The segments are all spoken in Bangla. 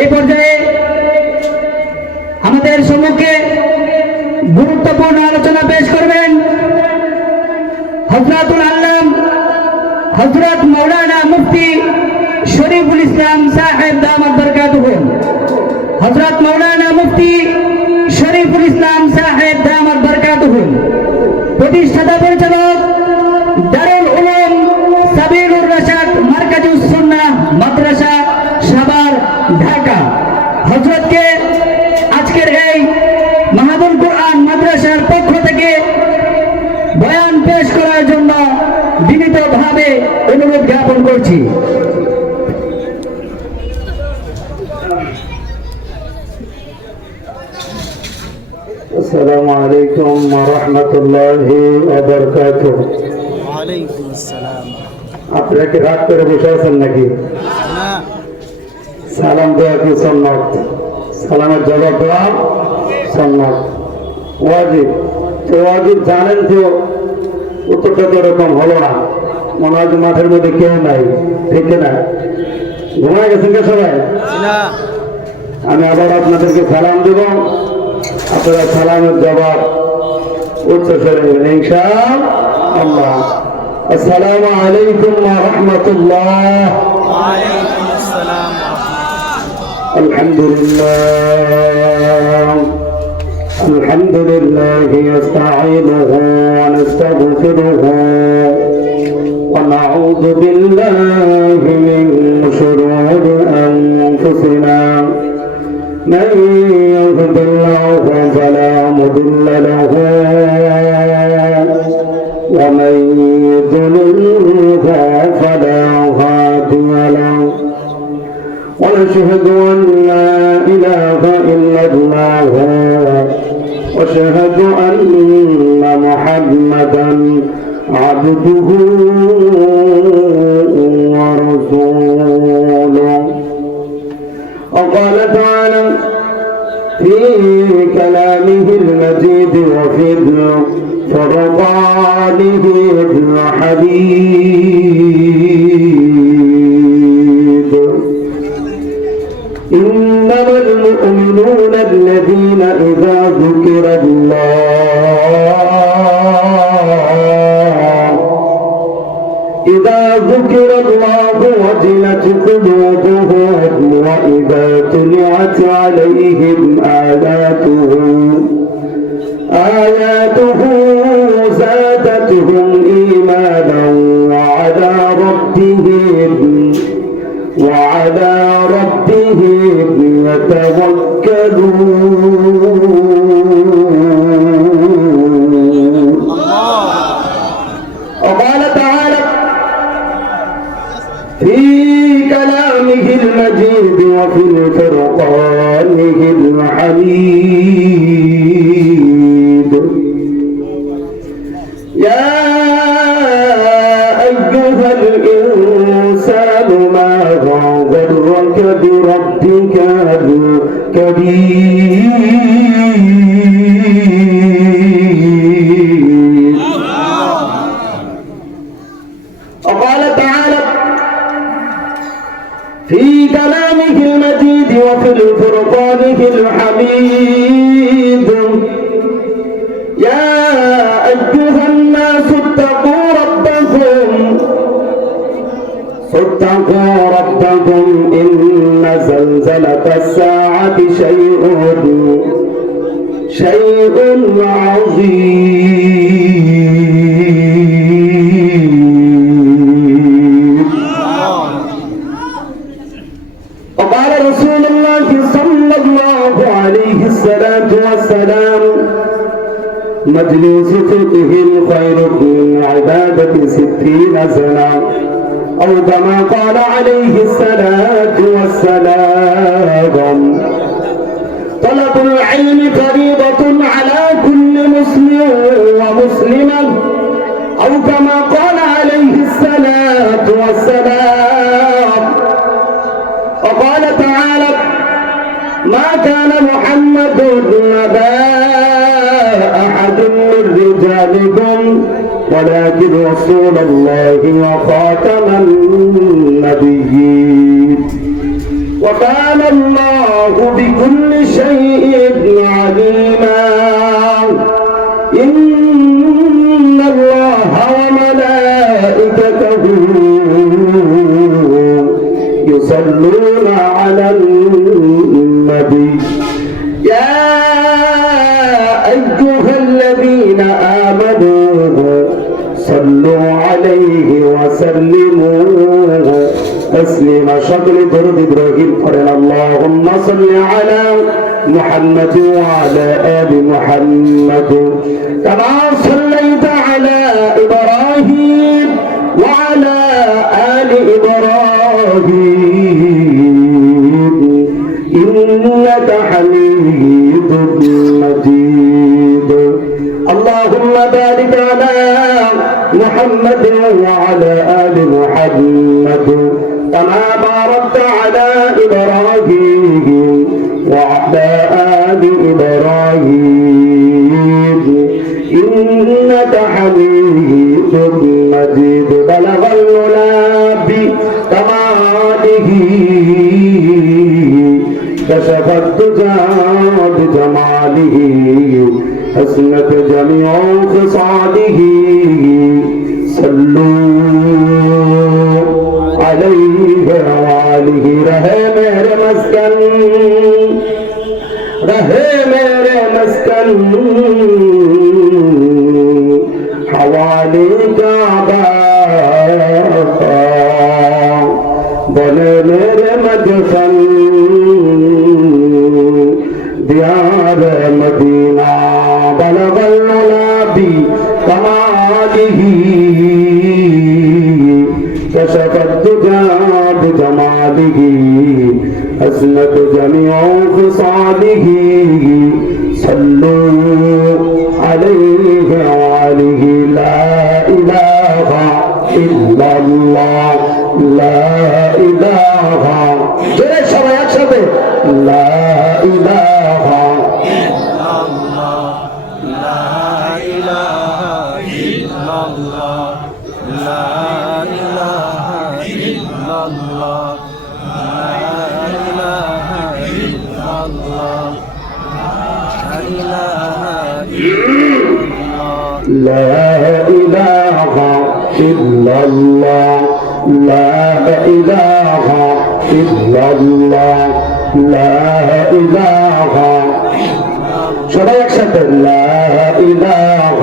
এই পর্যায়ে আমাদের সম্মুখে গুরুত্বপূর্ণ আলোচনা পেশ করবেন হযরতুল আল্লাম হযরত মাওলানা মুফতি শরীফুল ইসলাম সাহেব দামাত বরকাতুহু। হযরত মাওলানা মুফতি শরীফুল ইসলাম সাহেব দামাত বরকাতুহু, প্রতিষ্ঠাতা পরিচালক দারুল উলুম সাবিলুর রাশাদ মারকাজুস সুন্নাহ মাদ্রাসা সাভার ঢাকা। হযরতকে আজকের এই মাহবুল কোরআন মাদ্রাসার পক্ষ থেকে বয়ান পেশ করার জন্য বিনীতভাবে অনুরোধ জ্ঞাপন করছি। আসসালামু আলাইকুম ওয়া রাহমাতুল্লাহি ওয়া বারাকাতুহু। ওয়া আলাইকুম আসসালাম। আপনারা কি রাগ করে বসে আছেন নাকি? না, সালাম দেওয়া কি সুন্নাত? সালামের জবাব দেওয়া সুন্নাত, ওয়াজিব। তো ওয়াজিব জানেন তো, উত্তরটা তো এরকম হলো না। মনে হয় মাঠের মধ্যে কেউ নাই, ঠিক না? ঘুমায় গেছেন কে সবাই? না, আমি আবার আপনাদেরকে সালাম দেব, আপনারা সালামের জবাব উচ্চ স্বরে দেবেন ইনশাআল্লাহ। আসসালামু আলাইকুম ওয়া রাহমাতুল্লাহ। ওয়া আলাইকুম আসসালাম। আলহামদুলিল্লাহ আলহামদুলিল্লাহি নাস্তাঈনুহু ওয়া নাস্তাগফিরুহু ওয়া নাউযু বিল্লাহি মিন শুরুরি আনফুসিনা। من يهد الله فلا مضل له ومن يضلل فلا هادي له ونشهد أن لا إله إلا الله وأشهد أن محمدا عبده ورسوله. وقال تعالى في كلامه المجيد وفي فرقانه الحديد: إنما المؤمنون الذين إذا ذكر الله وجلت قلوبهم وإذا تليت عليهم آياته زادتهم إيمانا وعلى ربهم يتوكلون. وقال تعالى في كلامه المجيد وفي فرقانه الحميد: يا أيها الإنسان ما غرك بربك الكريم. وقال تعالى في كلامه المجيد وفي فرقانه الحميد: يا أيها الناس اتقوا ربكم إن زلزلة الساعة شيء عظيم. وقال رسول الله صلى الله عليه الصلاة والسلام: مجلس فقه خير من عبادة 60 سنة، أو كما قال عليه الصلاة والسلام: طلب العلم فريضة على كل مسلم ومسلمة، أو كما قال عليه الصلاة والسلام. وقال تعالى: ما كان محمد أبا أحد من رجالكم ولكن رسول الله وخاتم النبيين. وكان الله بكل شيء عليما إن الله وملائكته يصلون على النبي يا أيها الذين آمنوا صلوا عليه وسلموا تسليما شكر درود إبراهيم قرن اللهم صل على محمد وعلى آل محمد كما صليت على إبراهيم وعلى آل إبراهيم إنك حميد مجيد اللهم بارك على محمد وعلى آل محمد كما باركت على إبراهيم وعلى آل إبراهيم إنك حميد مجيد بلغ العلا بكماله كشف الدجى بجماله حسنت جميع خصاله صلوا عليه وآله رہے میرے مسکن حوالے کعبہ بولے میرے مدفن دیار مدینہ بلغ العلا بکماله كشف الدجى بجماله حسنت جميع خصاله صلوا عليه وآله لا إله إلا الله لا إله جرے সবাই একসাথে لا إله إلا الله لا إله إلا الله لا إله إلا الله لا إله إلا الله لا إله إلا الله لا إله إلا الله لا إله সবাই একসাথে لا إله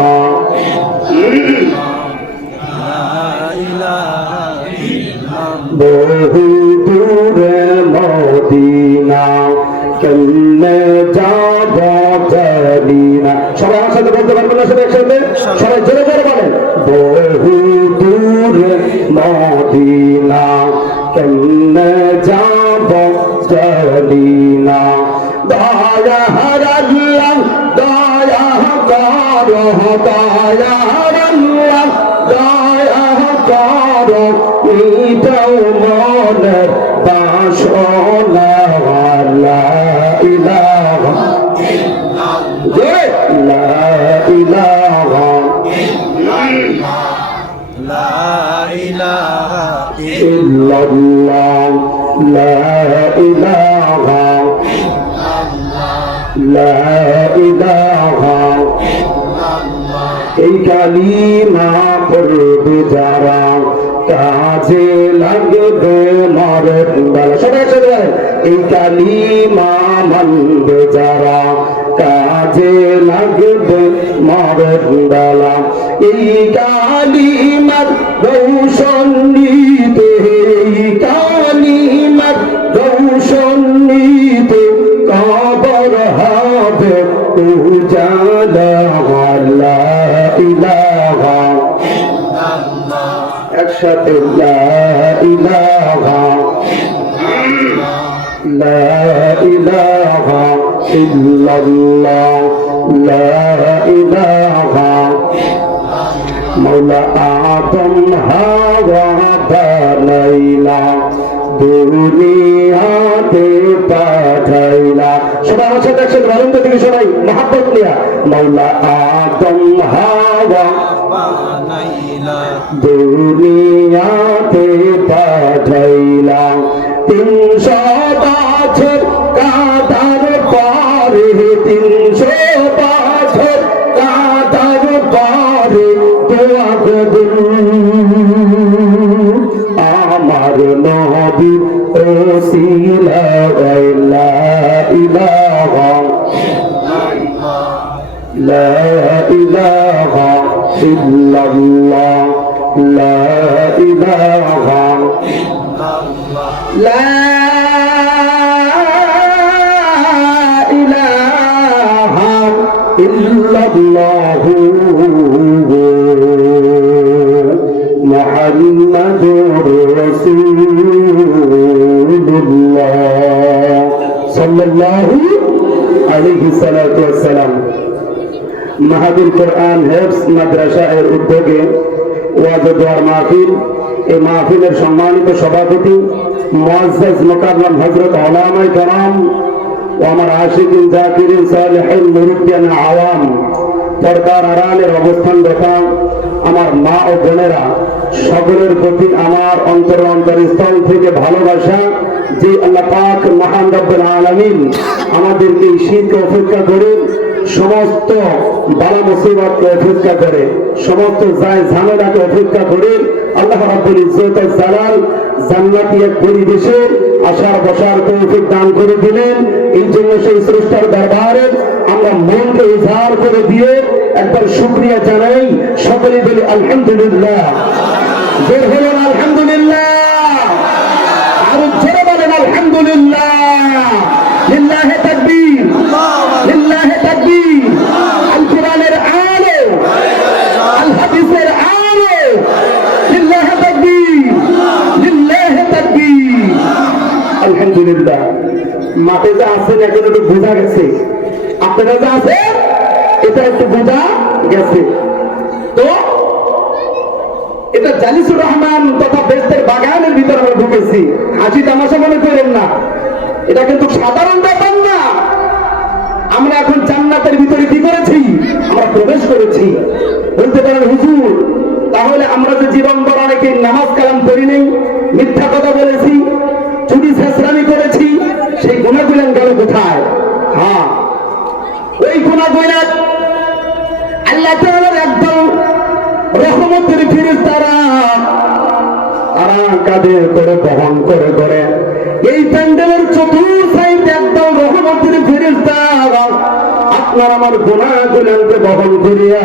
বহু দূরে মদিনা কেমনে যাব জানি না সবাই আমার সাথে বলতে পারবেন না সবাই একসাথে সবাই জোরে জোরে বলেন বহু দূরে মদিনা কেমনে যাব জানি না দয়া হারাল্লাহ দয়া করো দয়া হারাল্লাহ দয়া করো এটাও মনের বাসনা লা ইলাহা লা ইলাহা لا إله ইল্লাল্লাহ লা ইলাহা লা ইলাহা এই কালিমা পড়বে যারা কাজে লাগবে মরণ বেলা সবাই একসাথে এই কালিমা মানবে যারা কাজে লাগবে মরণ বেলা এই কালিমার রৌশন নিতে এই কালিমার রৌশন নিতে কবর হবে উজালা লা ইলাহা একসাথে লা ইলাহা লা ইলাহা ইল্লাল্লাহ লা ইলাহা মৌলা আদম হাওয়া বানাইলা দুনিয়াতে পাঠাইলা সবাই আমার সাথে একসাথে বলেন তো দেখি সবাই মহাব্বত নিয়া মৌলা আদম হাওয়া দুনিয়াতে পাঠাইলা 300 ইলাহা লা ইলাহা লা ইলাহা ইল্লাল্লাহ লা ইলাহা লা ইলাহা ইল্লাল্লাহু মুহাম্মাদুর রাসূলুল্লাহ সাল্লাল্লাহু আলাইহি সাল্লাতু ওয়াসসালাম। মাহাদির কোরআন হেফজ মাদ্রাসা এর উদ্যোগে ওয়াজ ও দোয়ার মাহফিল, এই মাহফিলের সম্মানিত সভাপতি মুআজ্জাজ মুকাররম হযরত উলামায়ে কেরাম ও আমার আশিকিন জাকিরিন সালেহিন মুরিদিন আওয়াম, পর্দার আড়ালের অবস্থানরত আমার মা ও বোনেরা, সকলের প্রতি আমার অন্তরস্থল থেকে ভালোবাসা। যে আল্লাহ পাক মহান রব্বুল আলামিন আমাদেরকে এই শীতকে অপেক্ষা করে, সমস্ত বালা মুসিবতকে অপেক্ষা করে, সমস্ত যায় ঝামেলাকে অপেক্ষা করে আল্লাহ রাব্বুল ইজ্জত ওয়াল জালাল জান্নাতি এক পরিবেশে আসার বসার তৌফিক দান করে দিলেন। এই জন্য সেই স্রষ্টার দরবারে আমরা মনকে ইজহার করে দিয়ে একবার শুকরিয়া জানাই। সকলে বলি আলহামদুলিল্লাহ। জোর হলেন আলহামদুলিল্লাহ, আরো জোরে বলেন আলহামদুলিল্লাহ। লিল্লাহি তাকবীর, লিল্লাহি তাকবীর। আল কোরআনের আলো, আল হাদিসের আলো, লিল্লাহি তাকবীর, লিল্লাহি তাকবীর। আলহামদুলিল্লাহ। মাঠে যা আছেন এখন একটু বোঝা গেছে, আপনারা যা আছে এটা একটু বোঝা গেছে। তো এটা জালিসুর রহমান তথা বেস্তের বাগানের ভিতরে আমরা ঢুকেছি। হাসি তামাশা মনে করেন না, এটা কিন্তু সাধারণ ব্যাপার না। আমরা এখন জান্নাতের ভিতরে কি করেছি? আমরা প্রবেশ করেছি। বলতে পারেন হুজুর, তাহলে আমরা যে জীবন ভর অনেকে নামাজ কালাম করি নেই, মিথ্যা কথা বলেছি, চুরি ছেঁচড়ামি করেছি, সেই গুনাহগুলো গেল কোথায়? হ্যাঁ, ওই গুনাহগুলো আল্লাহ তাআলার একদম রহমতের ফেরেশতারা তারা কাঁধে করে বহন করে করে এই প্যান্ডেলের চতুর্সাইডে একদম রহমতের ফেরেশতা আপনার আমার গুনাহগুলোকে বহন করিয়া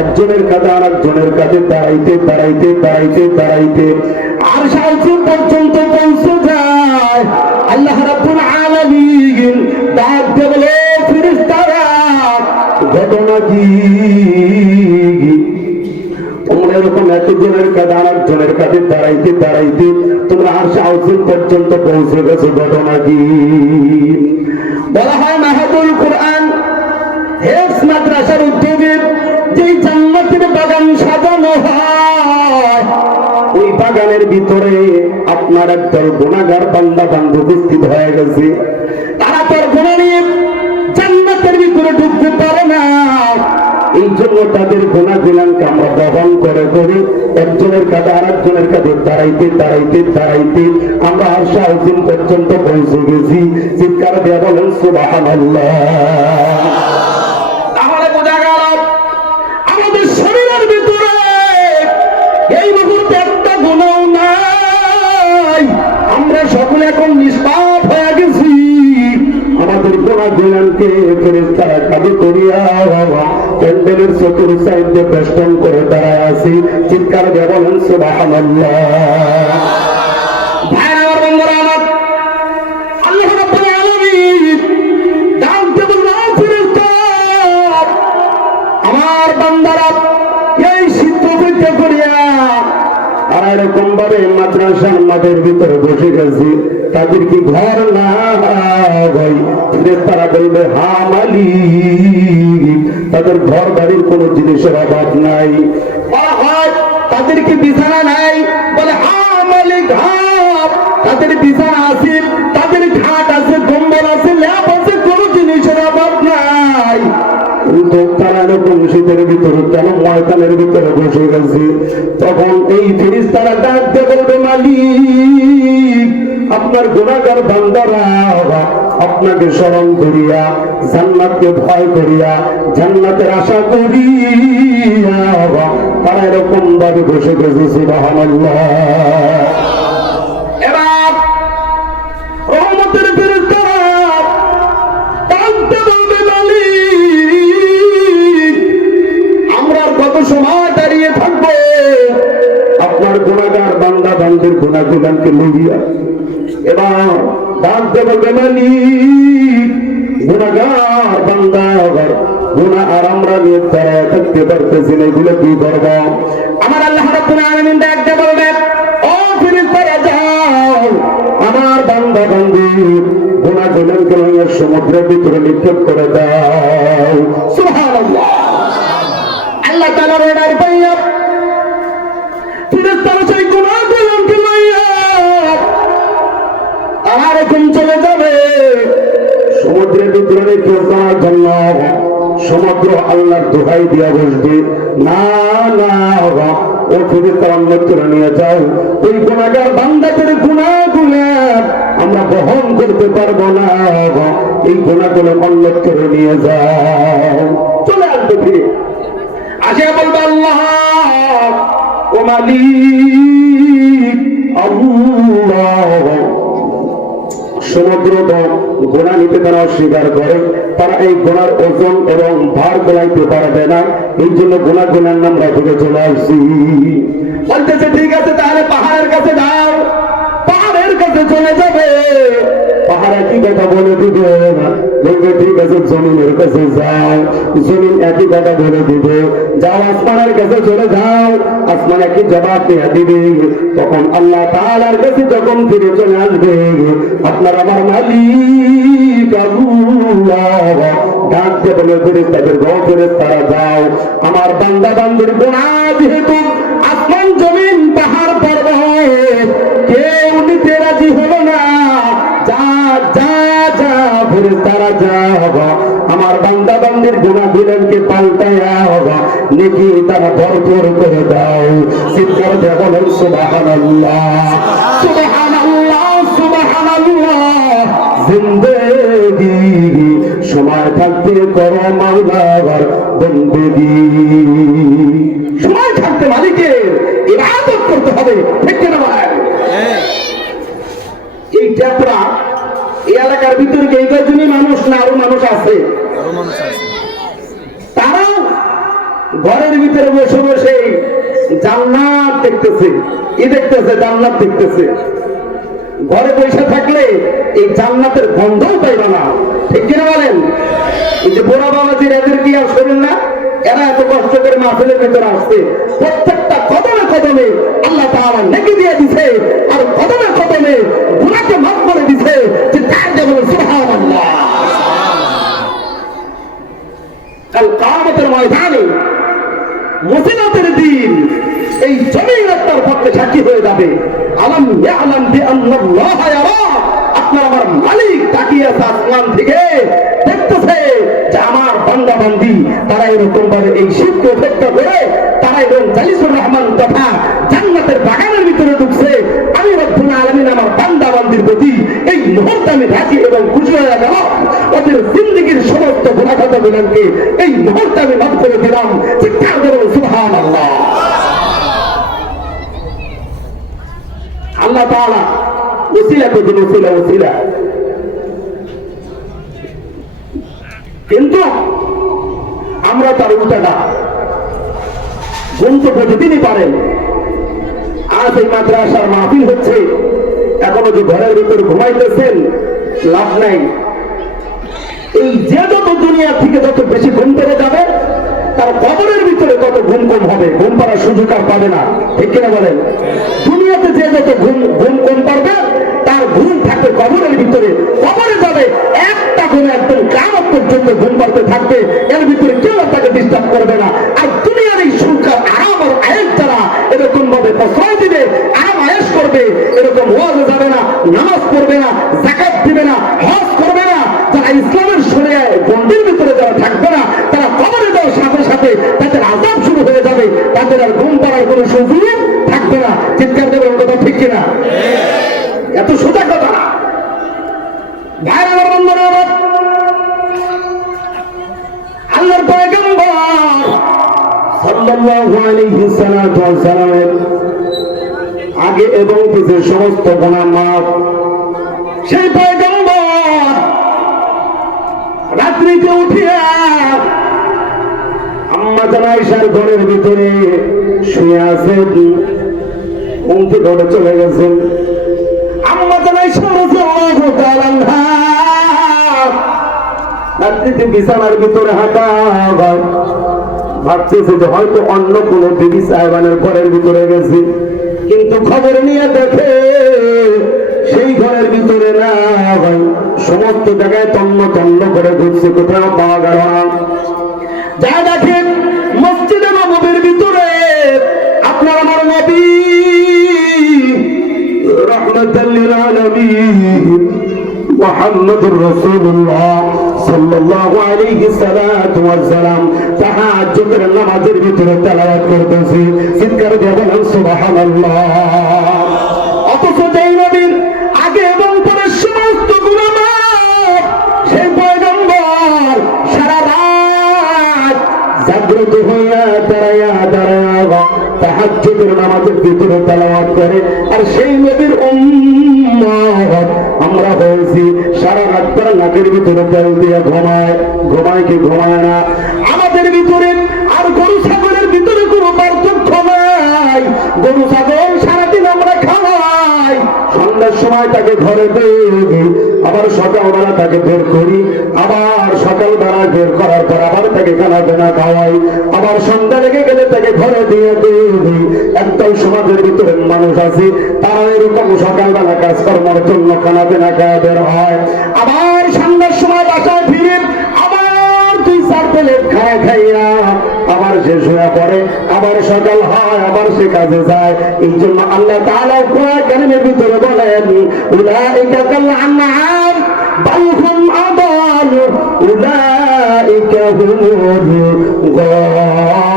একজনের কাঁধে আর একজনের কাঁধে দাঁড়াইতে দাঁড়াইতে দাঁড়াইতে দাঁড়াইতে আর সাহায্য পর্যন্ত পৌঁছে যায়। আল্লাহ রাব্বুল আলামিন ডাক দিয়ে বলে, ফেরেশতারা ঘটনা কি? তোমরা এরকম একজনের কাঁধে আর একজনের কাঁধে দাঁড়াইতে দাঁড়াইতে তোমরা আর সাহায্য পর্যন্ত পৌঁছে গেছো, ঘটনা কি? বলা হয় মাহাদুল কোরআন হেফজ মাদ্রাসার উদ্যোগে যে জান্নাতের বাগান সাজানো হয়, ওই বাগানের ভিতরে আপনার একদল গুনাহগার বান্দা বান্দা উপস্থিত হয়ে গেছে। তারা তোর গুনাহ নিয়ে জান্নাতের ভিতরে ঢুকতে পারে না। এই জন্য তাদের গুনাহগুলোকে আমরা বহন করে করে একজনের কাঁধে আর একজনের কাঁধে দাঁড়াইতে দাঁড়াইতে দাঁড়াইতে আমরা আরশে আজিম পর্যন্ত পৌঁছে গেছি। চিৎকার দিয়ে বলেন সুবহানাল্লাহ। তাহলে বোঝা গেল আমাদের শরীরের ভিতরে এই মুহূর্তে একটা গুনাহ নাই। আমরা সকলে এখন নিষ্পাপ হয়ে গেছি। আমাদের গুনাহগুলোকে ফেরেশতারা কাঁধে করিয়া প্যান্ডেলের চতুর্সাইডে বেষ্টন করে দাঁড়ায় আছি। চিৎকার দিয়ে বলেন সুবহানাল্লাহ। ভাইরা আমার, বন্ধুরা আমার, আল্লাহ রাব্বুল আলামিন ডাক দিয়ে বললেন, ফেরেশতারা আমার বান্দারা এই শীত উপেক্ষা করিয়া আর এরকম ভাবে মাদ্রাসার মাঠের ভিতরে বসে গেছি। তাদের কি ঘর না ভাই? তারা বলবে হা মালিক, তাদের ঘর বাড়ির কোন জিনিসের অভাব নাই। তাদের কি বিছানা নাই? বলে হা মালিক, হ্যাঁ তাদের বিছানা আছে, তাদের ঘাট আছে, কম্বল আছে, ল্যাপ আছে, কোন জিনিসের অভাব নাই। কিন্তু তারা এরকম শীতের ভিতরে কেন ময়দানের ভিতরে বসে গেছে? তখন এই ফেরেশতারা ডাক দিয়ে বলবে, মালিক আপনার গুনাহগার বান্দারা আপনাকে স্মরণ করিয়া, জান্নাতকে ভয় করিয়া, জান্নাতের আশা করিয়া তারা এরকম ভাবে বসে গেছে। সুবহানাল্লাহ। এবার রহমতের ফেরেশতারা কাঁদতে বলবে, মালিক আমরা আর কত সময় দাঁড়িয়ে থাকবো আপনার গুনাহগার বান্দা বান্দির গুনাহগুলোকে লইয়া। এবার ডাক দেব, মালিক গুনাহগার বান্দা গুনাহ আর আমরা নিয়ে দাঁড়ায় থাকতে পারতেছি না, এগুলো কি করব? আমার আল্লাহ রাব্বুল আলামিন ডাক দিয়ে বলবেন, ও ফেরেশতারা যাও, আমার বান্দা বান্দি গুনাহগুলোকে লইয়া সমুদ্রের ভিতরে নিক্ষেপ করে দাও। সুবহানাল্লাহ। আল্লাহ তাআলার অর্ডার পাইয়া ফেরেশতারা সেই গুনাহগুলোকে লইয়া আর এখন চলে যাবে সমুদ্রের ভিতরে নিক্ষেপ করার জন্য। সমুদ্র আল্লাহর দোহাই দিয়া বসবে, না না ও ফেরেশতা অন্যত্র নিয়ে যাও, ওই গুনাহগার বান্দাদের গুনাহগুলো আমরা বহন করতে পারবো না, এই গুনাহগুলো অন্যত্র নিয়ে যাও। চলে আসবে ফিরে আসিয়া বলবে, আল্লাহ ও মালিক আল্লাহ। সমুদ্র গোনা নিতে তারা অস্বীকার করে, তারা এই গোনার ওজন এবং ভার গোলাইতে পারবে না, এই জন্য গোনা গোনার নাম রাখতে চলে আসছি। বলতেছে ঠিক আছে, তাহলে পাহাড়ের কাছে যাও। পাহাড়ের কাছে চলে যাবে, পাহাড় একই কথা বলে দিবে, বলবে ঠিক আছে জমিনের কাছে যাও। জমিন একই কথা বলে দিবে, যাও আসমানের কাছে চলে যাও, আসমান একই জবাব দিয়ে দিবে। তখন আল্লাহ তাআলার কাছে যখন ফিরে চলে আসবে, আপনার আমার মালিক আল্লাহ ডাক দিয়ে বলে, ফেরেশতাদের গো ফেরেশতারা যাও, আমার বান্দা বান্দির গুনাহ যেহেতু আসমান জমিন পাহাড় পর্বত কেউ নিতে রাজি হলো না, যা যা যা ফেরেশতারা যাও, আমার বান্দা বান্দির গুনাহগুলোকে পাল্টায়া নেকি তারা ভরপুর করে দাও। চিৎকার দিয়ে বলেন সুবহানাল্লাহ, সুবহানাল্লাহ, সুবহানাল্লাহ। জিন্দেগি সময় থাকতে করো মাওলার বন্দেগি, সময় থাকতে মালিকের ইবাদত করতে হবে, ঠিক না ভাই? এই ট্যাপরা এই এলাকার ভিতরে এই কয়জনই মানুষ না আরো মানুষ আছে? তারা ঘরের ভিতরে বসে বসে জান্নাত দেখতেছে, কি দেখতেছে? জান্নাত দেখতেছে। ঘরে বসে থাকলে এই জান্নাতের গন্ধও পাইবা না, ঠিক কিনা বলেন? এই যে বুড়া বাবাজির এদের কি আর শরীর না, এরা এত কষ্ট করে মাহফিলের ভিতরে আসছে, প্রত্যেকটা কদমে কদমে আল্লাহ তাআলা নেকি দিয়ে দিছে, আর কদমে কদমে গুনাহকে মাফ করে দিছে। চিৎকার দিয়ে বলেন সুবহানাল্লাহ। কাল কিয়ামতের ময়দানে মুসিবতের দিন এই জমিন আপনার পক্ষে সাক্ষী হয়ে যাবে। আলাম ইয়ালাম বিআন্নাল্লাহ ইয়ারা, আপনার আমার মালিক তাকিয়ে আছে আসমান থেকে, দেখতেছে যে আমার বান্দা বান্দি তারা এরকম ভাবে এই শীতকে উপেক্ষা করে তারা এরকম জালিসুর রহমান তথা জান্নাতের বাগানের ভিতরে ঢুকছে। আমি রব্বুল আলামিন আমার বান্দা বান্দির প্রতি এই মুহূর্তে আমি রাজি এবং খুশি হয়ে গেলাম, ওদের জিন্দেগীর সমস্ত গুনাহ খাতাগুলোকে এই মুহূর্তে আমি মাফ করে দিলাম। চিৎকার করে সুবহানাল্লাহ। আল্লাহ তাআলা ওসিলা করবেন, ওসিলা ওসিলা। কিন্তু আমরা তার উল্টাটা গুণ তো প্রতিদিনই পারেন। আজ এই মাদ্রাসার মাহফিল হচ্ছে, এখনো যে ঘরের ভিতরে ঘুমাইতেছেন লাভ নাই। এই যে যত দুনিয়া থেকে যত বেশি ঘুম পেরে যাবে, তার কবরের ভিতরে তত ঘুম কম হবে, ঘুম পাড়ার সুযোগ আর পাবে না, ঠিক কিনা বলেন? দুনিয়াতে যে যত ঘুম কম পারবে, তার ঘুম থাকবে কবরের ভিতরে। কবরে যাবে একটা ঘুমে একদম কিয়ামত পর্যন্ত ঘুম পাড়তে থাকবে, এর ভিতরে কেউ তাকে ডিস্টার্ব করবে না। আর দুনিয়ার এই সুখা আরাম আর আয়েশ যারা এরকম ভাবে প্রশ্রয় দিবে, আরাম আয়েশ করবে, এরকম ওয়াজে যাবে না, নামাজ পড়বে না, যাকাত দিবে না, হজ করবে না, যারা ইসলামের শরিয়ায় গণ্ডির ভিতরে যারা থাকবে না, তারা কবরে যাওয়ার সাথে সাথে তাদের আযাব শুরু হয়ে যাবে, তাদের আর ঘুম পাড়ার কোনো সুযোগ থাকবে না। চিৎকার দেবেন কথা, ঠিক কিনা? এত সোজা কথা না ভাই, আমার বন্ধুরা। আল্লাহর পয়গম্বর সাল্লাল্লাহু আলাইহি সাল্লাম আগে এবং পিছে সমস্ত গুনাহ মাফ। সেই পয়গম্বর রাত্রিতে উঠিয়া আম্মা জান আয়েশার ঘরের ভিতরে শুয়ে আছেন, ঘুম থেকে উঠে চলে গেছেন। আম্মা জান আয়েশা রাদিয়াল্লাহু তাআলা আনহা রাত্রিতে বিছানার ভিতরে হাঁটা ভাবতেছে যে হয়তো অন্য কোনো বিবি সাহেবানের ঘরের ভিতরে গেছে, কিন্তু খবর নিয়ে দেখে সেই ঘরের ভিতরে না ভাই, সমস্ত জায়গায় তন্ন তন্ন করে ঘুরছে, কোথাও পাওয়া গেল না। যা দেখেন মসজিদে নববীর ভিতরে আপনার আমার নবী রাহমাতাল লিল আলামিন মুহাম্মদুর রাসূলুল্লাহ সাল্লাল্লাহু আলাইহি সাল্লাম তাহাজ্জুদের নামাজের ভিতরে তেলাওয়াত করতেছে। চিৎকার দিয়ে বলেন সুবহানাল্লাহ। অথচ যেই নবীর আগে এবং পরে সমস্ত গুনাহ মাফ, সেই পয়গম্বর সারা রাত জাগ্রত হইয়া দাঁড়ায়া তাহাজ্জুদের নামাজের ভিতরে তেলাওয়াত করে। আর সেই নবীর উম্মত আমরা হয়েছি সারা রাত তারা নাকের ভিতরে তেল দিয়ে ঘুমায়, ঘুমায় কি ঘুমায় না। আমাদের ভিতরে আর গরু ছাগলের ভিতরে কোনো পার্থক্য নাই। গরু ছাগল সারাদিন আমরা খাওয়াই, সন্ধ্যার সময় তাকে ঘরে দিই, আবার সকালবেলা তাকে বের করি, আবার সকালবেলা বের করার পর আবার তাকে খানা পেনা খাওয়াই, আবার সন্ধ্যা লেগে গেলে তাকে ঘরে দিয়ে দিই। একদম সমাজের ভিতরে মানুষ আছে তারা এরকম সকালবেলা কাজকর্মের জন্য খানা পেনা খাওয়া বের হয়, আবার সন্ধ্যার সময় বাসায় ফিরে আবার 2-4 প্লেট খাওয়া খাইয়া আবার শেষ হয়ে পড়ে, আবার সকাল হয়, আবার সে কাজে যায়। এই জন্য আল্লাহ তাআলা কোরআন কারীমের ভিতরে বলেন উলাইকা কাল আনআম বাল হুম আদাল উলাইকা হুমুল গাফিলুন।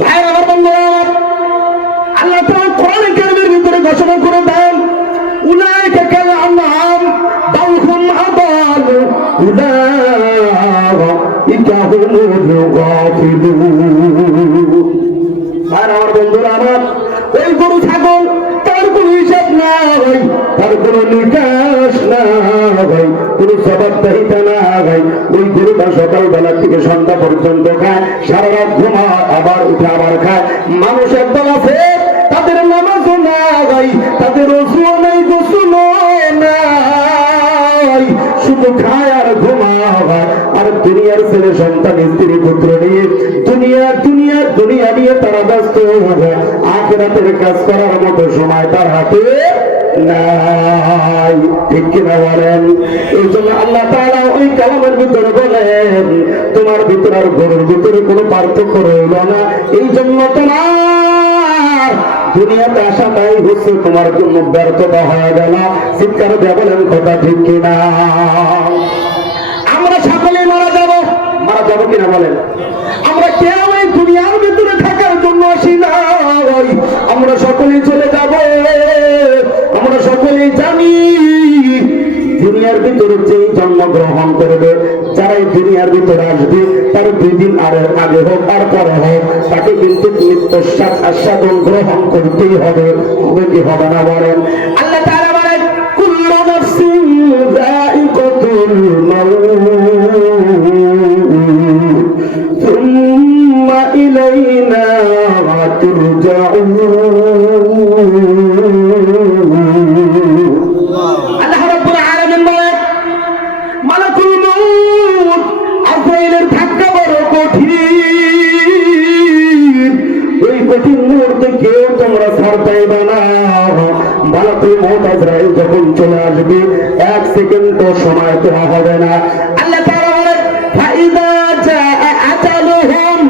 ভাইরা আমার বন্ধুরা, আল্লাহ তাআলা কোরআন কারীমের ভিতরে ঘোষণা করে দেন উলাইকা কাল আনআম বাল হুম আদাল উলাইকা হুমুল গাফিলুন। আর আমার বন্ধুরা আমার, ওই গরু ছাগল তার কোনো হিসাব নাই, তার কোনো নিকাশ নাই, কোনো জবাবদাহিতা নাই। ওই গরুটা সকালবেলা থেকে সন্ধ্যা পর্যন্ত খায়, সারা রাত ঘুমায়, আবার উঠে আবার খায়। মানুষ একদল আছে তাদের নামাজও নাই, তাদের ওযুও নাই, গোসলও নাই, শুধু খায় আর ঘুমায়। আর দুনিয়ার ছেলে সন্তান স্ত্রী পুত্র নিয়ে দুনিয়া নিয়ে তারা ব্যস্ত হয়ে যায়। আখিরাতের কাজ করার মতো সময় তার হাতে নাই, ঠিক কিনা বলেন? এই জন্য আল্লাহ তাআলা ওই কালামের ভিতরে বলেন তোমার ভিতরে আর গরুর ভিতরে কোনো পার্থক্য রইল না। এই জন্য তোমার দুনিয়াতে আসাটাই হচ্ছে তোমার জন্য ব্যর্থতা হয়ে গেল। চিৎকার দিয়ে বলেন কথা ঠিক কিনা? আমরা সকলে মারা যাব কিনা বলেন? আমরা কেউ এই দুনিয়ার ভিতরে থাকার জন্য আসি নাই, আমরা সকলেই চলে যাব। আমরা সকলেই জানি দুনিয়ার ভিতরে যেই জন্মগ্রহণ করবে, যারা এই দুনিয়ার ভিতরে আসবে, তার 2 দিন আগে হোক আর পরে হোক তাকে কিন্তু মৃত্যুর আস্বাদন গ্রহণ করতেই হবে। হবে কি হবে না বলেন? আল্লাহ তাআলা বলেন কুল্লু নাফসিন যায়িকাতুল মাউত সুম্মা ইলাইনা তুরজাউন। আল্লাহ রাব্বুল আলামিন বলেন মালাকুল মউত আজরাইলের ধাক্কা বড় কঠিন। এই কঠিন মুহূর্তে কেউ তোমরা ছাড় পাইবে না। মালাকুল মউত আজরাইল যখন চলে আসবে 1 সেকেন্ড সময় দেওয়া হবে না। আল্লাহ তাআলা বলেন ফাইদা জাআ আজালুহুম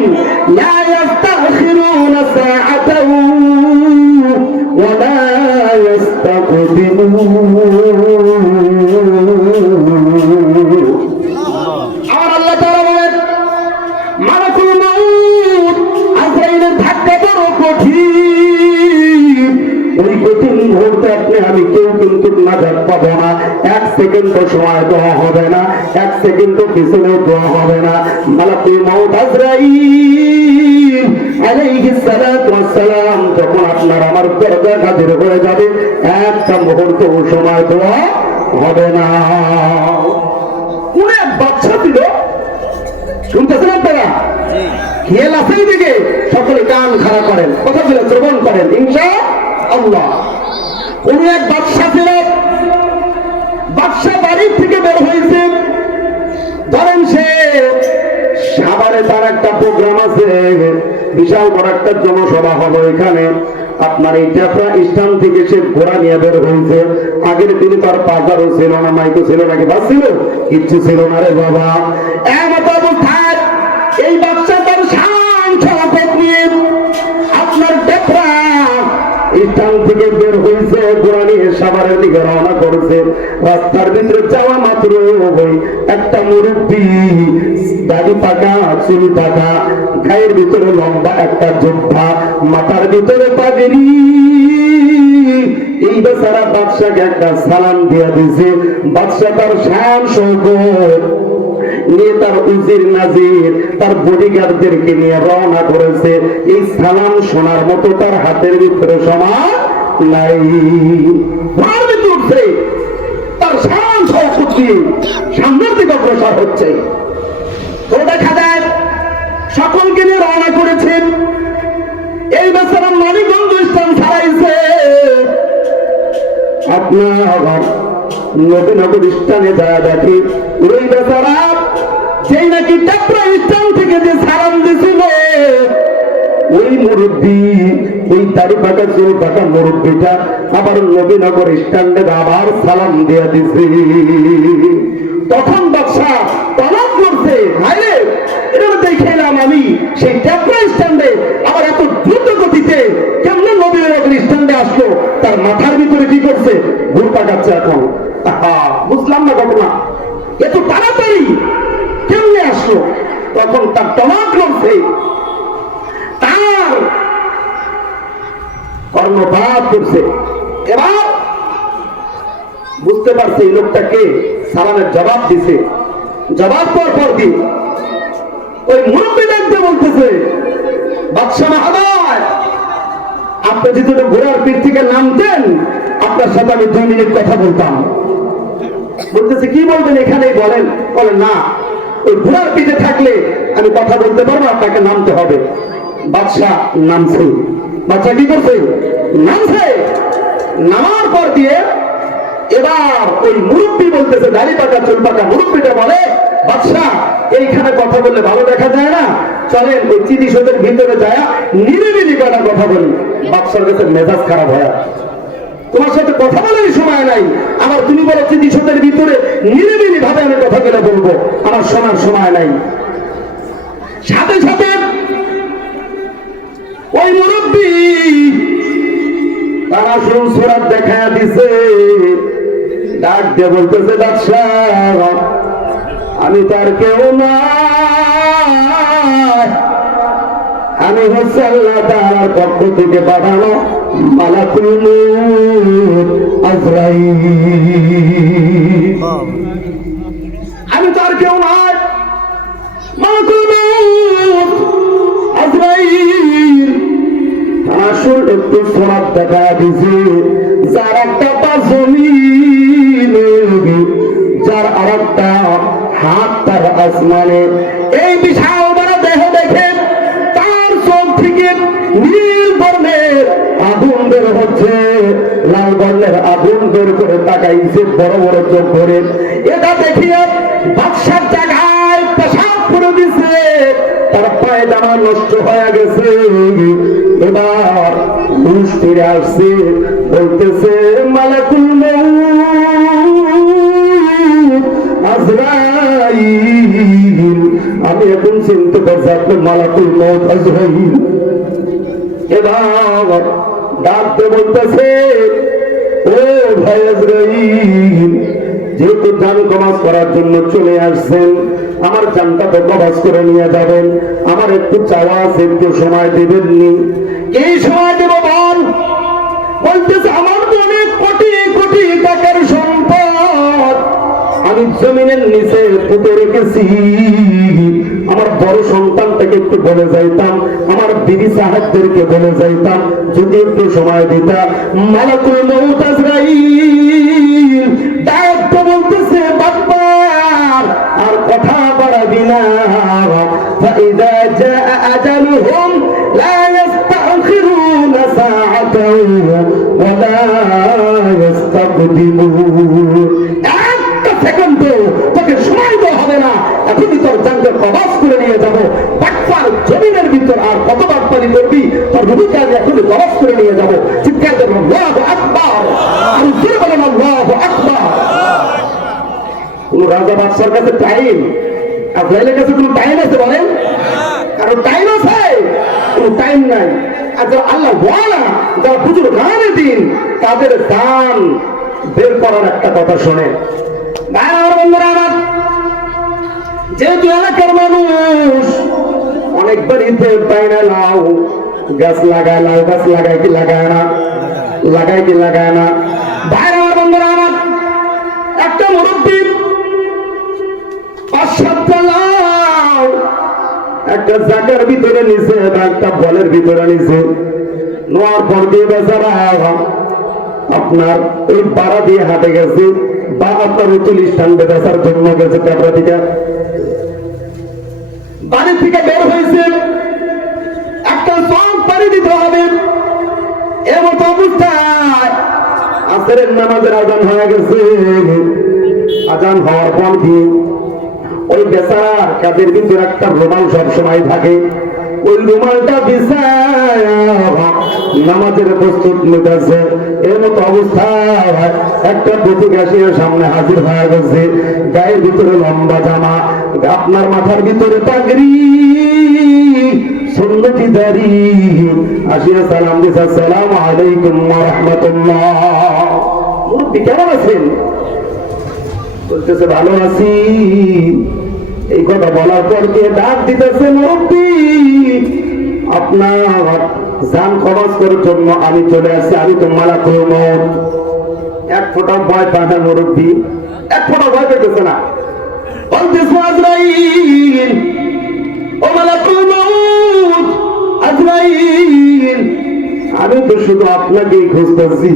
লা ইস্তাখিরুনা সাআতান ওয়া লা ইস্তাকদিমুন। আর আল্লাহ তাআলা বলেন মালাকুল মউত আজরাইলের ধাক্কা বড় কঠিন। ওই কঠিন মুহূর্তে আপনি আমি কেউ কিন্তু নাজাত পাবো না। 1 সেকেন্ড সময় দেওয়া হবে না, 1 সেকেন্ড পিছনে দেওয়া হবে না। মালাকুল মউত আজরাইল আলাইহিস সালাতু ওয়াস সালাম যখন আপনার আমার দরজায় হাজির হয়ে যাবে, 1 একটা মুহূর্ত সময় দেওয়া হবে না। কোন এক বাচ্চা দিল, শুনতেছেন আপনারা? খেয়াল আছে দিকে সকলে কান খাড়া করেন, কথা ছিল শ্রবণ করেন ইনশাআল্লাহ। কোন এক বাদশা ছিল, বাদশা বাড়ির থেকে বের হয়েছে, ধরেন সে সাভারে তার একটা প্রোগ্রাম আছে, বিশাল বড় একটা জনসভা হবে এখানে। আপনার এই টেপরা স্থান থেকে সে ঘোড়া নিয়ে বের হয়েছে। আগের দিনে তার পাজারও ছিল না, মাইকও ছিল নাকি, বাস ছিল, কিচ্ছু ছিল না রে বাবা। এমত অবস্থায় এই বাচ্চা তার শান শওকত নিয়ে আপনার টেপরা স্থান থেকে বের হয়েছে, ঘোড়া নিয়ে সাভারের দিকে রওনা করেছে। রাস্তার ভিতরে যাওয়া মাত্র ওই একটা মুরব্বী, দাড়ি পাকা, চুল পাকা, গায়ের ভিতরে লম্বা একটা জোব্বা, মাথার ভিতরে পাগড়ি, এই বেচারা বাদশাকে একটা সালাম দিয়ে দিয়েছে। বাদশা তার শান শওকত নিয়ে তার উজির নাজির, তার বডিগার্ডদেরকে নিয়ে রওনা করেছে। এই সালাম শোনার মতো তার হাতের ভিতরে সময় নাই। উঠছে তার শান শওকত দিয়ে সামনের দিকে অগ্রসর হচ্ছে। তো দেখা যায় সকলকে নিয়ে রওনা করেছেন। এই বেচারা মানিকগঞ্জ স্থান ছাড়াইছে। আপনার নবীনগর স্থানে যারা দেখি ওই বেচারা সেই নাকি টেপরা স্থান থেকে যে সালাম দিছিল, ওই মুরব্বী, ওই দাড়ি পাকা চুল পাকা মুরব্বীটা আবার নবীনগর স্ট্যান্ডে আবার সালাম দিয়ে দিছে। তখন বাদশা তলব করছে, ভাইরে এটা দেখে এলাম আমি সেই টেপরা স্ট্যান্ডে আবার এত দ্রুত গতিতে কেমন নবীনগর স্ট্যান্ডে আসলো, তার মাথার ভিতরে কি করছে, ঘুর পাকাচ্ছে। এখন বুঝলাম না ঘটনা, এত তাড়াতাড়ি কেমনে আসলো? তখন তার টমাক করছে, তার কর্ণপাত করছে। এবার বুঝতে পারছে এই লোকটাকে সালামের জবাব দিছে। জবাব পর দিন ওই মুরব্বী দেখতে বলতেছে, বাদশা মহোদয়, আপনি যদি ঘোড়ার পিঠ থেকে নামতেন আপনার সাথে আমি 2 মিনিট কথা বলতাম। বলতেছে কি বলবেন এখানেই বলেন। বলে না, ওই ঘোড়ার পিঠে থাকলে আমি কথা বলতে পারবো, আপনাকে নামতে হবে। বাদশা নামছে। বাদশা কি করছে? নামছে। নামার পর দিয়ে এবার ওই মুরব্বী বলতেছে, দাড়ি পাকা চুল পাকা মুরব্বীটা বলে, বাদশা এইখানে কথা বললে ভালো দেখা যায় না, চলেন ওই চিঠিসদের ভিতরে যায় নিরিবিলি কটা কথা বলি। বাদশার কাছে মেজাজ খারাপ হয়, তোমার সাথে কথা বলার সময় নাই, আবার তুমি বলো চিঠিসদের ভিতরে নিরিবিলি ভাবে আমি কথা বলে বলবো, আমার শোনার সময় নাই। সাথে সাথে ওই মুরব্বী তারা সুরাত দেখায়া দিছে, ডাক দিয়ে বলতেছে, বাদশাহ আমি তার কেউ না, আমি হচ্ছে আল্লাহ তাআলার পক্ষ থেকে পাঠানো মালাকুল মউত আজরাইল। আমি তার কেউ নয়, মালাকুল মউত আজরাইল। আসল একটু সরাব দেখা দিছে, যার একটা পা জমিনে, যার আর একটা হাত তার আসমানে। এই বিশাল বড় দেহ দেখে তার চোখ থেকে নীল বর্ণের আগুন বের হচ্ছে, লাল বর্ণের আগুন বের করে তাকাইছে বড় বড় চোখ করে। এটা দেখিয়ে বাদশার জায়গায় পেশাব করে দিছে, তার পায়জামা নষ্ট হয়ে গেছে। এবার হুঁশ ফিরে আসছে, বলতেছে, মালাকুল মউত আজরাইল, আমি এখন চিনতে পারছি আপনি মালাকুল মউত আজরাইল। এবার ডাকতে বলতেছে, ও ভাই আজরাইল, যেহেতু জান কমাজ করার জন্য চলে আসছেন, আমার জানটা তো কমাজ করে নিয়ে যাবেন, আমার একটু চাওয়া আছে, একটু সময় দেবেননি? এই সময় দেব বল। বলতেছে, আমার তো অনেক কোটি কোটি টাকার সম্পদ আমি জমিনের নিচে পুঁতে রেখেছি, আমার বড় সন্তানটাকে একটু বলে যাইতাম, আমার বিবি সাহেবদেরকে বলে যাইতাম, যদি একটু সময় দিতাম। মালাকুল মউত আজরাইল ডাকতে বলতেছে, বাবা আর কথা বাড়াবি না, ফাইদা জাআ আজালুহুম লা ইস্তাখিরুনা সাআতান ওয়া লা ইস্তাকদিমুন। একটা সেকেন্ড তোকে সময় দেওয়া হবে না, এখনই তোর জানকে কবজ করে নিয়ে যাবো। বাটপার জমিনের ভিতর আর কত বাটপারি করবি, তোর রুবিকে আমি এখনই কবজ করে নিয়ে যাবো। চিৎকার করবো আল্লাহু আকবার, আর জোরে বলেন আল্লাহু আকবার। কোন রাজা বাদশার কাছে টাইম, আজরাইলের কাছে কোন টাইম আছে বলেন? কারণ টাইম আছে? কোন টাইম নাই। আচ্ছা আল্লাহ ওয়ালা যারা বুজুর্গ গানে দিন, তাদের দান বের করার একটা কথা শোনে। আমার বন্ধুরা আমার, যেহেতু এলাকার মানুষ অনেকবার ঈদে পায় না লাউ গাছ লাগায়, লাউ গাছ লাগায় কি লাগায় না? লাগায় কি লাগায় না? ভাই আমার বন্ধুরা আমার, একটা মুরব্বী 5-7টা লাউ একটা জায়গার ভিতরে নিছে বা একটা বলের ভিতরে নিছে, নোয়ার পর দিয়ে বেচারা আপনার ওই পাড়া দিয়ে হাটে গেছে, বা আপনার উতুল স্থান বেচার জন্য গেছে, পেপড়া থেকে বাড়ি থেকে বের হয়েছে, একটা সব পাড়ি দিতে হবে। এমত অবস্থায় আসরের নামাজের আজান হয়ে গেছে। আজান হওয়ার পর দিয়ে ওই বেচারা কাদের ভিতরে একটা রুমাল সব সময় থাকে, ওই রুমালটা বিছায় নামাজের প্রস্তুত নিতেছে। এর মতো অবস্থায় একটা পথিক আসিয়া সামনে হাজির হয়ে গেছে, গায়ের ভিতরে লম্বা জামা, আপনার মাথার ভিতরে পাগড়ি, সুন্নতি দাড়ি, আসিয়া সালাম দিছে, আসসালামু আলাইকুম ওয়া রাহমাতুল্লাহ। মুরব্বি কেমন আছেন? বলতেছে ভালো আছি। এই কথা বলার পর দিয়ে ডাক দিতেছে, মুরব্বি আপনার জান খরচ করার জন্য আমি চলে আসছি, আমি তো মালাকুল মউত। এক ফোঁটা ভয় পায় না মুরব্বি, এক ফোঁটা ভয় পেতেছে না। বলতেছে আজরাইল, ও মালাকুল মউত আজরাইল, আমি তো শুধু আপনাকেই খুঁজতেছি,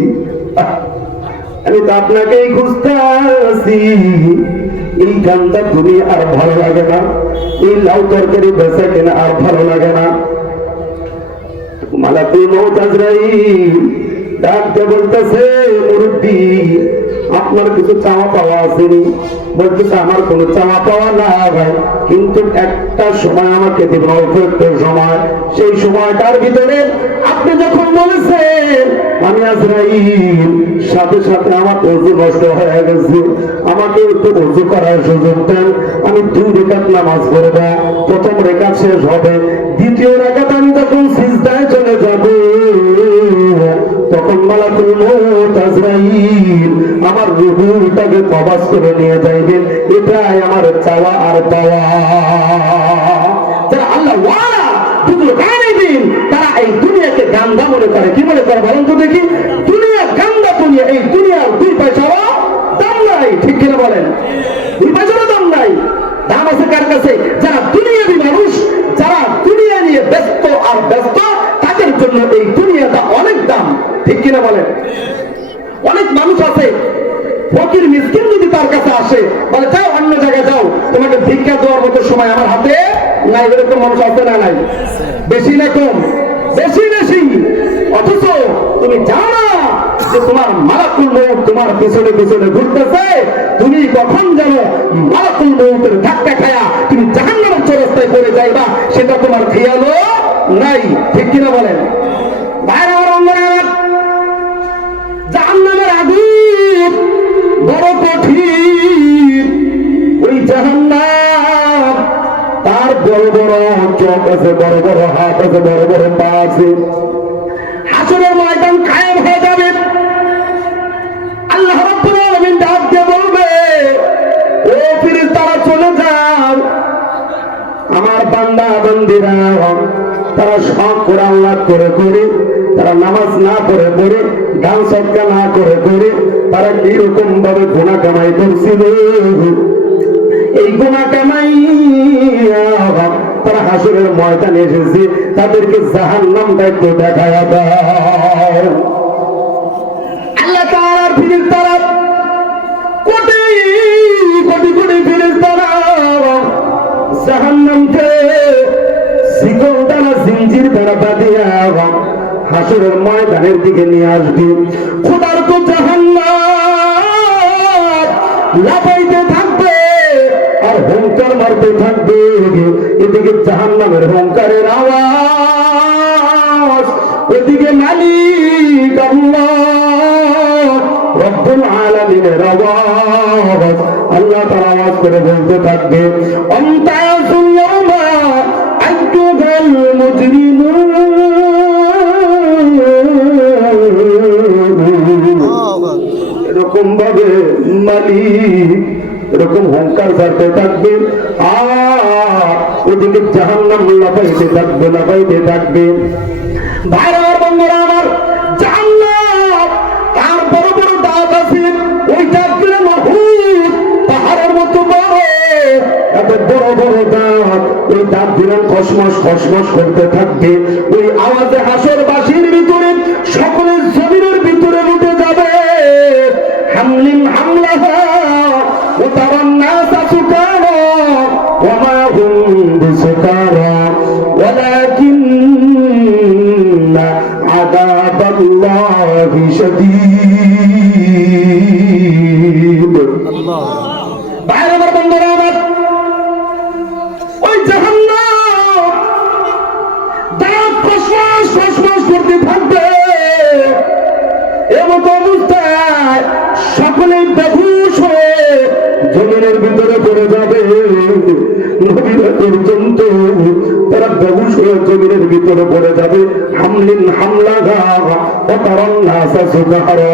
আমি তো আপনাকেই খুঁজতেছি। এই গানটা তুমি আর ভালো লাগে না, এই লাউ তরকারি বেচা কেনা আর ভালো লাগে না। মালাকুল মউত আজরাইল ডাকতে বলতেছে, মুরব্বি আপনার কিছু চাওয়া পাওয়া আসেনি? বলতেছে আমার কোনো চাওয়া পাওয়া না ভাই, কিন্তু একটা সময় আমাকে দেবেন, অল্প একটু সময়। সেই সময়টার ভিতরে আপনি যখন বলেছেন আমি আজরাইল, সাথে সাথে আমার ওযু নষ্ট হয়ে গেছে, আমাকে একটু ওযু করার সুযোগ দেন। আমি 2 রাকাত নামাজ পড়ব, প্রথম রাকাত শেষ হবে, দ্বিতীয় রাকাত আমি যখন সিজদায় চলে যাব, তখন মালাকুল মউত আজরাইল আমার রূহটাকে কবজ করে নিয়ে যাইবেন। এটাই আমার চাওয়া আর পাওয়া। যারা আল্লাহ ওয়ালা বুজুর্গ গানে দিন, তারা এই দুনিয়াকে গান্দা মনে করে। কি মনে করে বলেন তো দেখি? দুনিয়া গান্দা দুনিয়া, এই দুনিয়ার 2 পয়সাও দাম নাই। ঠিক কিনা বলেন? 2 পয়সারও দাম নাই। দাম আছে কার কাছে? যারা দুনিয়াবী মানুষ, যারা দুনিয়া নিয়ে ব্যস্ত আর ব্যস্ত, তাদের জন্য এই দুনিয়াটা অনেক দাম। ঠিক কিনা বলেন? অনেক মানুষ আছে, ফকির মিসকিন যদি তার কাছে আসে, বলে যাও অন্য জায়গায় যাও, তোমাকে ভিক্ষা দেওয়ার মতো সময় আমার হাতে নাই। এরকম মানুষ আছে না নাই? বেশি না কম? বেশি বেশি। অথচ তুমি জানো যে তোমার মালাকুল মউত তোমার পিছনে পিছনে ঘুরতেছে, তুমি কখন জানো মালাকুল মউতের ধাক্কা খায়া তুমি জাহান্নামের চৌরাস্তায় পড়ে যাইবা, সেটা তোমার খেয়ালও নাই। ঠিক কিনা বলেন? ভাইরা আমার, জাহান্নামের আগুন বড় কঠিন। ওই জাহান্নাম, তার বড় বড় চোখ আছে, বড় বড় হাত আছে, বড় বড় পা আছে। হাসরের ময়দান কায়েম হয়ে যাবে। আল্লাহ রাব্বুল আলামিন ডাক দিয়ে বলবে, ও ফেরেশতারা চলে যাও। আমার বান্দা বান্দীরা তারা শখ করে আল্লাহ করে করে, তারা নামাজ না পড়ে পড়ে, দান সদকা না করে করে, তারা কিরকম ভাবে গুনাহ কামাই করছিল, এই গুনাহ কামাইয়া তারা হাসরের ময়দানে এসেছে, তাদেরকে জাহান্নামটা একটু দেখায়া দাও। আল্লাহ তাআলার ফেরেশতারা কোটি কোটি কোটি ফেরেশতারা জাহান্নামকে শিকল দ্বারা জিঞ্জির দ্বারা বাঁধিয়া হাসরের ময়দানের দিকে নিয়ে আসবে। খোদার তো জাহান্নাম লাফাইতে থাকবে আর হুঙ্কার মারতে থাকবে। এদিকে জাহান্নামের হুঙ্কারের আওয়াজ, এদিকে মালিক আল্লাহ রব্বুল আলামিনের আওয়াজ। আল্লাহ তাআলা আওয়াজ করে বলতে থাকবে, আমতাযুল ইয়াওমা আইয়ুহাল মুজরিমুন। এরকম ভাবে মালিক এরকম হুঙ্কার ছাড়তে থাকবে, আর ওদিকে জাহান্নাম লাফাইতে থাকবে লাফাইতে থাকবে। ভাইরা বন্ধুরা আমার, জাহান্নাম তার বড় বড় দাঁত আছে, ওই দাঁতগুলো মাহুত পাহাড়ের মতো বড়, এত বড় বড় দাঁত, ওই দাঁত দিলাম খসমস খসমস করতে থাকবে। ওই আওয়াজে হাসরবাসীর ভিতরে সকলের জমিনের ভিতরে উঠে যাবে। হামলিম হামলাহা وترى الناس سكارى وما هم بسكارى ولكن عذاب الله شديد। বাইরে আমার বন্ধুরা আমার, ওই জাহান্নাম দাঁত ফসফস ফসফস করতে থাকবে। এমন অবস্থায় সকলেই বেহুশ হয়ে জমিনের ভিতরে পড়ে যাবে। নবীরা পর্যন্ত তারা বেহুশ হয়ে জমিনের ভিতরে পড়ে যাবে। হামলিন হামলাগা ওয়াতারান নাসা সুকারা।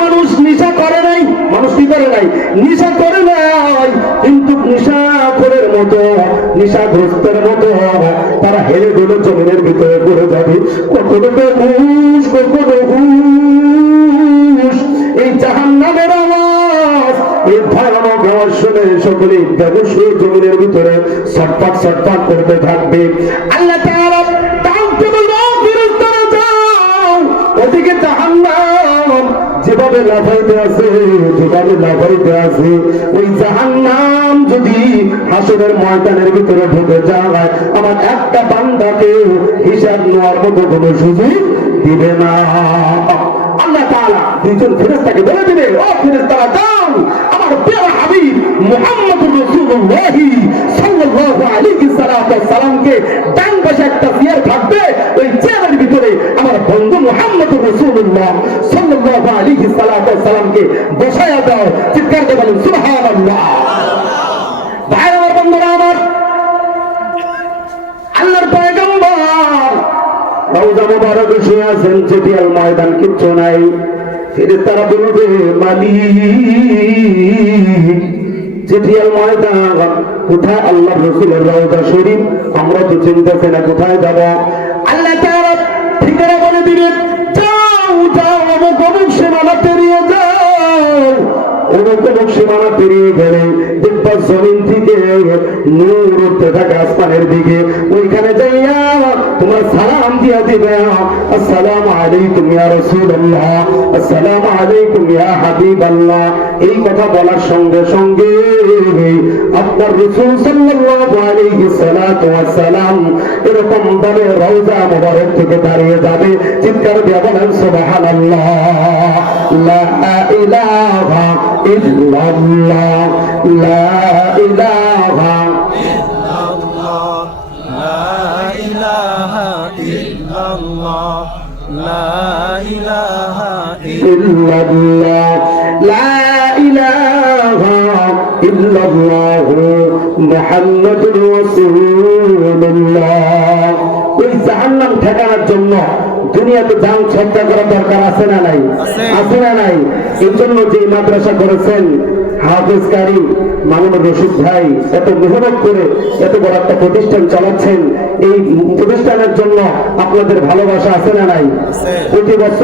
মানুষ নিশা করে নাই, মানুষ কি করে নাই? নিশা করে নাই, কিন্তু নিশাখোরের মতো নিশাগ্রস্তের মতো তারা হেলে দুলে জমিনের ভিতরে পড়ে যাবে। কখনো বেহুশ কখনো হুশ। এই জাহান্নামের আওয়াজ, এই ভয়ানক আওয়াজ শুনে সকলে বেহুশ হয়ে জমিনের ভিতরে ছটফট ছটফট করতে থাকবে। আল্লাহ তাআলা ডাকতে বলল, ফেরেশতারা যাও, ওদিকে জাহান্নাম যেভাবে লাফাইতে আছে যেভাবে লাফাইতে আছে, ওই জাহান্নাম যদি হাসরের ময়দানের ভিতরে ঢুকে যায়, আমার একটা বান্দাকে হিসাব নেওয়ার মতো কোনো সুযোগ দিবে না। আল্লাহ তাআলা দুইজন ফেরেশতাকে বলে দিবে, ও ফেরেশতারা যাও, আমার প্রিয় হাবিব মুহাম্মদুর রাসূলুল্লাহ সাল্লাল্লাহু আলাইহি সাল্লামকে ডান পাশে একটা চেয়ার থাকবে, ওই চেয়ারের ভিতরে আমার বন্ধু মুহাম্মদুর রাসূলুল্লাহ সাল্লাল্লাহু আলাইহি সাল্লামকে বসায়া দাও। চিৎকার করে বলুন সুবহানাল্লাহ। ভাইরা আমার বন্ধুরা আমার, আল্লাহর পয়গম্বর রওজা মুবারকে শুয়ে আছেন, চেটিয়াল ময়দান কিচ্ছু নাই। ফেরেশতারা বলবে, মালিক চেটিয়াল ময়দান কোথায়? আল্লাহর রাসূলের রওজা শরীফ, আমরা তো চিন্তাছি না কোথায় যাব। আল্লাহ তাআলা ঠিকানা বলে দিবেন, যাও যাও অমুক অমুক সীমানা পেরিয়ে যাও। অমুক অমুক সীমানা পেরিয়ে গেলে দেখবা জমিন থেকে নূর উঠতে থাকে আসমানের দিকে। ওইখানে যাইয়া তোমার সালাম দিয়া দিবে, আসসালামু আলাইকুম ইয়া রাসূলুল্লাহ, আসসালামু আলাইকুম ইয়া হাবিবাল্লাহ। এই কথা বলার সঙ্গে সঙ্গে আপনার রাসূল সাল্লাল্লাহু আলাইহি সাল্লাতু ওয়াস সালাম এরকম ভাবে রওজা মুবারক থেকে দাঁড়িয়ে যাবে। চিৎকার দিয়ে বলেন সুবহানাল্লাহ। লা ইলাহা ইল্লাল্লাহ, লা ইলাহা ইল্লাল্লাহ, লা ইলাহা ইল্লাল্লাহ, লা ইলাহা ইল্লাল্লাহ, লা ইলাহা ইল্লাল্লাহ মুহাম্মাদুর রাসূলুল্লাহ। ওই জাহান্নাম ঠেকানোর জন্য দুনিয়াতে জান হত্যা করার দরকার আছে না নাই? আছে না নাই? এই জন্য যে মাদ্রাসা করেছেন হাফেজ কারি মামুনুর রশিদ ভাই এত মেহনত করে এত বড় একটা প্রতিষ্ঠান চালাচ্ছেন, এই প্রতিষ্ঠানের জন্য আপনাদের ভালোবাসা আছে না নাই? প্রতি বছর